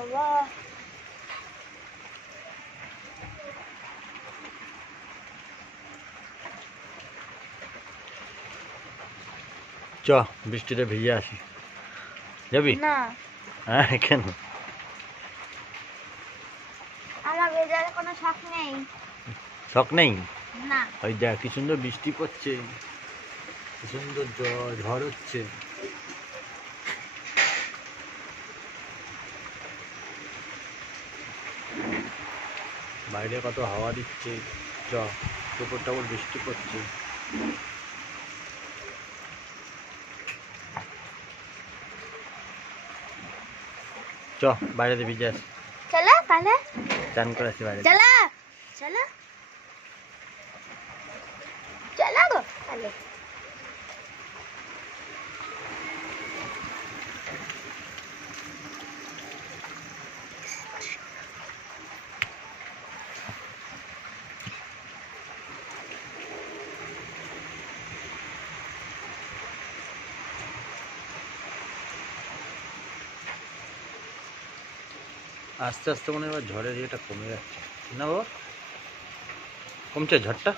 বাবা চ বৃষ্টিতে ভিজে আসি, যাবি? না, হ্যাঁ কেন? আমার ভেজার কোনো শখ নেই। শখ নেই? না, ওই দেখ কি সুন্দর বৃষ্টি পড়ছে, কি সুন্দর ঝড় হচ্ছে। বাইরে কত হাওয়া দিচ্ছে। চ, টুপুর টাপুর বৃষ্টি পড়ছে। চ বাইরেতে ভিজে আসি, চলো তাহলে, চান করে আসি বাইরে। চলো চলো চলো গো তাহলে। আস্তে আস্তে মনে হয় এবার ঝড়ের ইয়েটা কমে যাচ্ছে না বাবা? কমছে ঝড়টা?